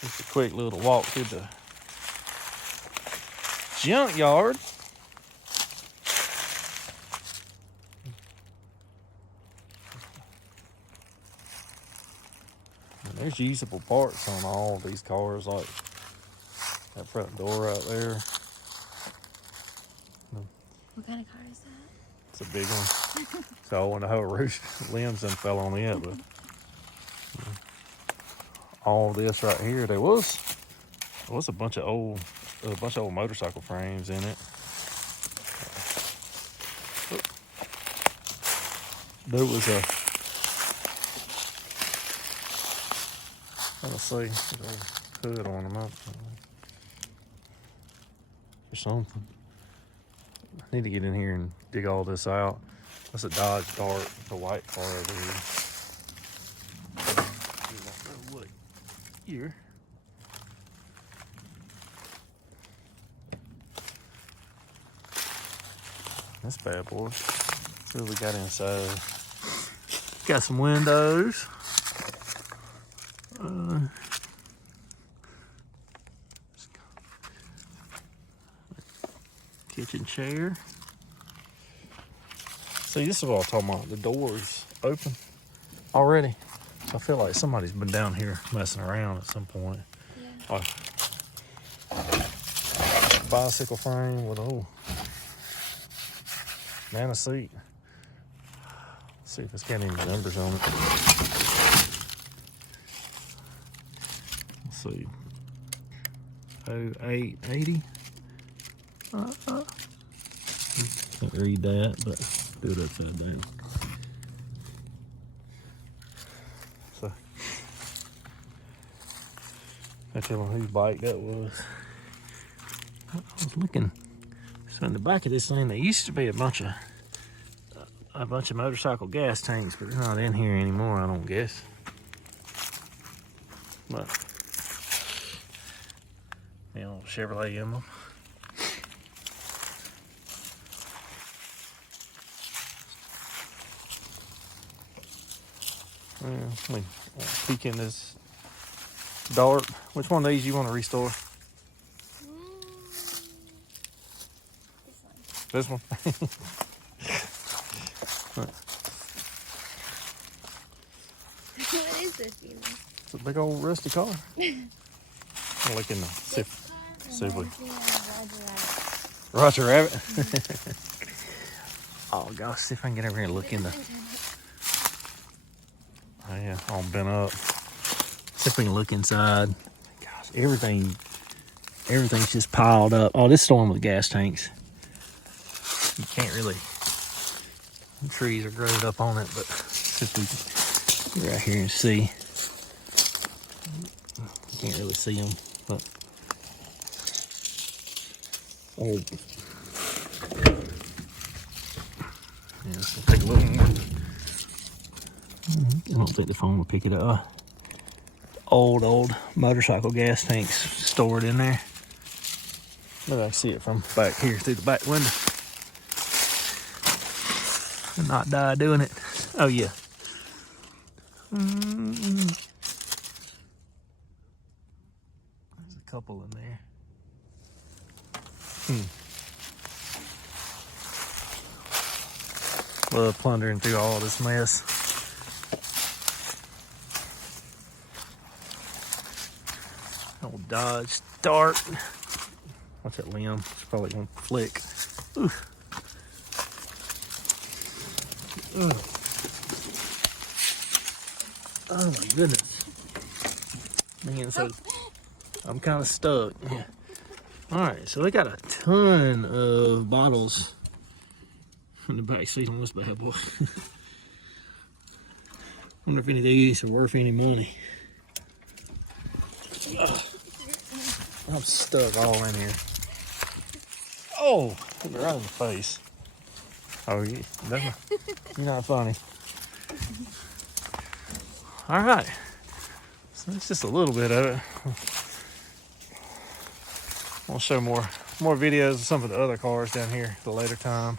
Just a quick little walk through the junkyard. And there's usable parts on all these cars, like that front door right there. What kind of car is that? It's a big one. So when the whole roof limbs done fell on it, but all this right here, there was a bunch of old motorcycle frames in it. There was a, let's see, there's a hood on them up or something. I need to get in here and dig all this out. That's a Dodge Dart, the white car over here. Look here. This bad boy. Let's see what we got inside. Got some windows. Kitchen chair. See, this is what I'm talking about. The door's open already. So I feel like somebody's been down here messing around at some point. Yeah. Bicycle frame with a man a seat. Let's see if it's got any numbers on it. Let's see. 0880. Can't read that, but do it upside down. So, I tell them whose bike that was. I was looking. So in the back of this thing, there used to be a bunch of motorcycle gas tanks, but they're not in here anymore, I don't guess. But you know, Chevrolet emblem. Let me peek in this Dart. Which one of these you want to restore? This one. What is this, feeling? It's a big old rusty car. I'll look in the see if we. Roger Rabbit. Oh gosh, see if I can get over here and look in the. Oh yeah, all bent up. See if we can look inside. Gosh, everything's just piled up. Oh, this is the one with gas tanks. You can't really. The trees are growing up on it, but see if we can get right here and see. You can't really see them, but oh, yeah. Let's take a look. I don't think the phone will pick it up. Old motorcycle gas tanks stored in there. Maybe I can see it from back here through the back window. And not die doing it. Oh yeah. There's a couple in there. Love plundering through all this mess. Old Dodge Dart. Watch that limb. It's probably gonna flick. Ooh. Oh my goodness. Man, so I'm kind of stuck. Yeah. Alright, so they got a ton of bottles in the back seat on this bad boy. Wonder if any of these are worth any money. I'm stuck all in here. Oh, hit me right in the face. Oh, you're not funny. All right, so that's just a little bit of it. I'll show more videos of some of the other cars down here at a later time.